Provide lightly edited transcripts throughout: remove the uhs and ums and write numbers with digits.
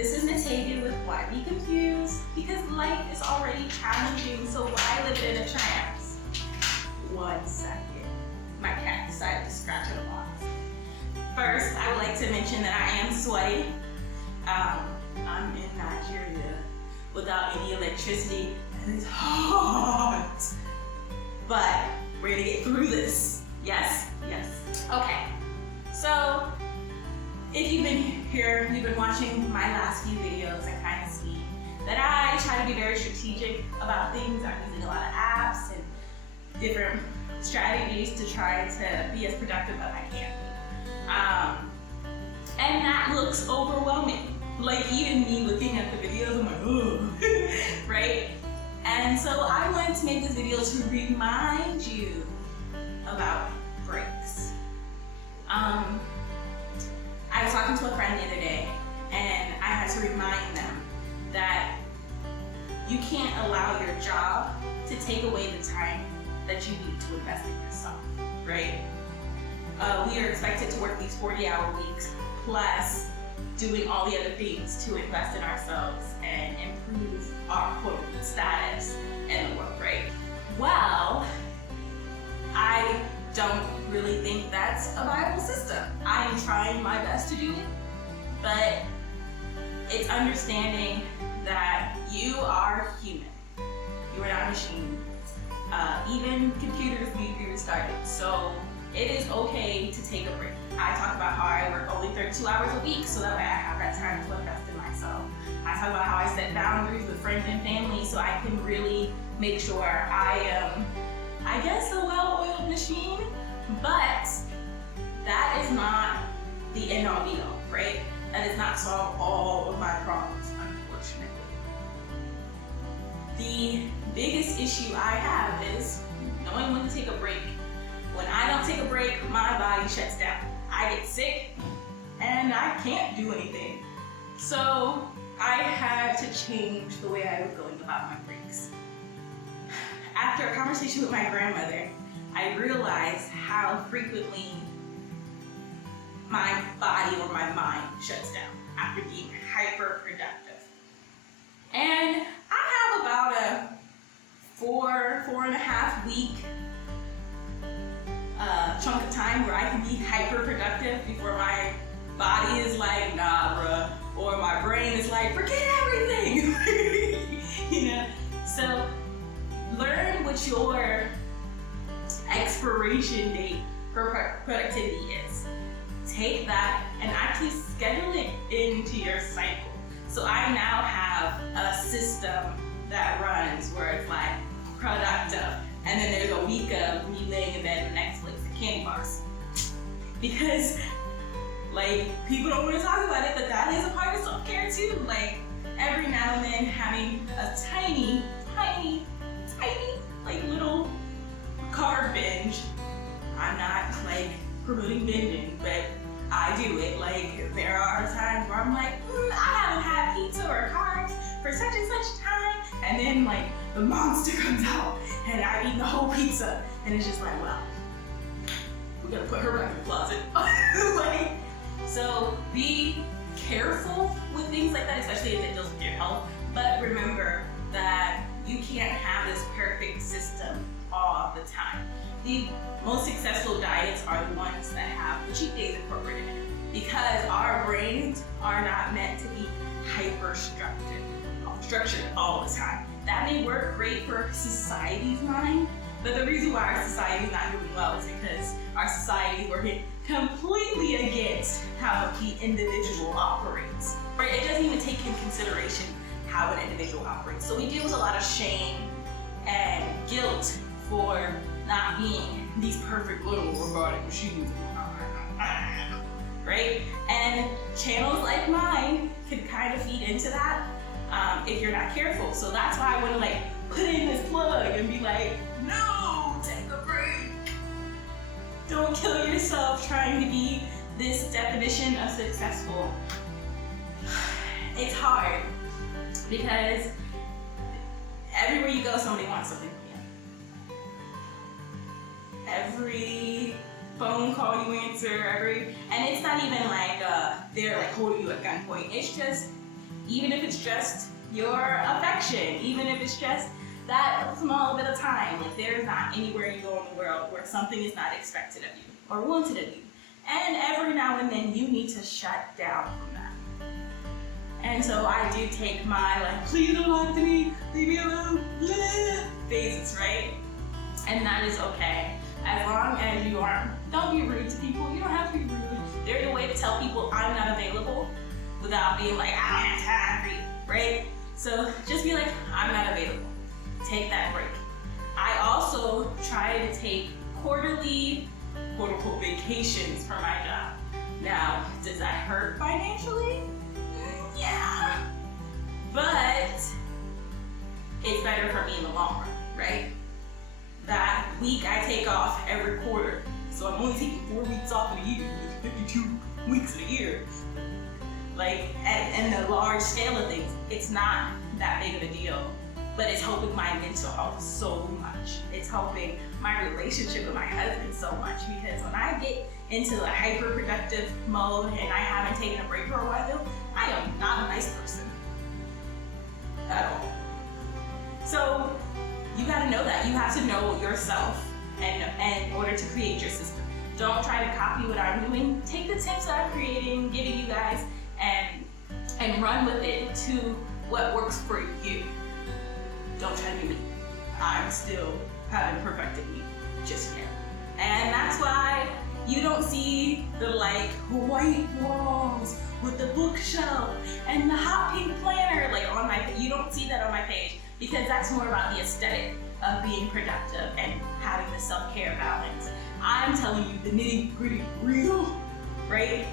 This is Natalia with YBConfused, because life is already challenging, so why live it in a trance? 1 second. My cat decided to scratch at a box. First, I would like to mention that I am sweaty. I'm in Nigeria without any electricity, and it's hot. But we're gonna get through this. Yes? Yes. Okay. So, if you've been here, you've been watching my last few videos, and kind of see that I try to be very strategic about things. I'm using a lot of apps and different strategies to try to be as productive as I can be. And that looks overwhelming. Like, even me looking at the videos, I'm like, oh, right? And so I wanted to make this video to remind you about breaks. I was talking to a friend the other day, and I had to remind them that you can't allow your job to take away the time that you need to invest in yourself, right? We are expected to work these 40-hour weeks, plus doing all the other things to invest in ourselves and improve our quote-unquote status in the world, right? Well, I don't really think that's a viable system. I am trying my best to do it, but it's understanding that you are human. You are not a machine. Even computers need to be restarted. So it is okay to take a break. I talk about how I work only 32 hours a week, so that way I have that time to invest in myself. I talk about how I set boundaries with friends and family so I can really make sure I am, I guess, a well-oiled machine, but that is not the end-all be-all, right? That does not solve all of my problems, unfortunately. The biggest issue I have is knowing when to take a break. When I don't take a break, my body shuts down. I get sick, and I can't do anything. So I had to change the way I was going about my breaks. After a conversation with my grandmother, I realized how frequently my body or my mind shuts down after being hyper productive. And I have about a 4.5 week chunk of time where I can be hyper productive before my body is like, nah, bruh, or my brain is like, forget everything. You know? So learn what your expiration date for productivity is. Take that and actually schedule it into your cycle. So I now have a system that runs where it's like productive, and then there's a week of me laying in bed with Netflix and candy bars. Because, like, people don't want to talk about it, but that is a part of self-care too. Like, every now and then having a tiny, like, little carb binge. I'm not, like, promoting binging, but I do it. Like, there are times where I'm like, I haven't had pizza or carbs for such and such time, and then, like, the monster comes out, and I've eaten the whole pizza, and it's just like, well, we gotta put her back in the closet. Like, so be careful with things like that, especially if it deals with your health, but remember that you can't have this perfect system all the time. The most successful diets are the ones that have the cheat days incorporated in it, because our brains are not meant to be structured all the time. That may work great for society's mind, but the reason why our society is not doing well is because our society is working completely against how the individual operates. Right? It doesn't even take in consideration how an individual operates. So we deal with a lot of shame and guilt for not being these perfect little robotic machines. Right? And channels like mine can kind of feed into that if you're not careful. So that's why I want to, like, put in this plug and be like, no, take a break. Don't kill yourself trying to be this definition of successful. It's hard because everywhere you go, somebody wants something from you. Every phone call you answer, and it's not even like they're like holding you at gunpoint. It's just even if it's just your affection, even if it's just that small bit of time. Like, there's not anywhere you go in the world where something is not expected of you or wanted of you. And every now and then you need to shut down from that. And so I do take my, like, please don't talk to me, leave me alone, phases, right? And that is okay. As long as you aren't, don't be rude to people. You don't have to be rude. There's a way to tell people I'm not available without being like, I don't have time for you, right? So just be like, I'm not available. Take that break. I also try to take quarterly, quote unquote, vacations for my job. Now, does that hurt financially? Yeah. But it's better for me in the long run, right? That week I take off every quarter. So I'm only taking 4 weeks off in a year. There's 52 weeks in a year. Like, and the large scale of things, it's not that big of a deal. But it's helping my mental health so much. It's helping my relationship with my husband so much, because when I get into a hyper-productive mode and I haven't taken a break for a while, I am not a nice person at all. So you gotta know that. You have to know yourself in order to create your system. Don't try to copy what I'm doing. Take the tips that I'm creating, giving you guys, and run with it to what works for you. Don't try to be me. I'm still haven't perfected me just yet. And that's why you don't see the like white walls with the bookshelf and the hot pink planner like on my, you don't see that on my page, because that's more about the aesthetic of being productive and having the self-care balance. I'm telling you the nitty-gritty real, right?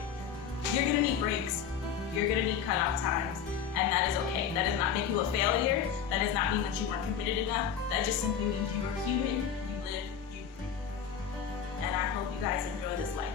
You're gonna need breaks. You're gonna need cutoff times. And that is okay. That does not make you a failure. That does not mean that you weren't committed enough. That just simply means you are human, you live, you breathe. And I hope you guys enjoy this life.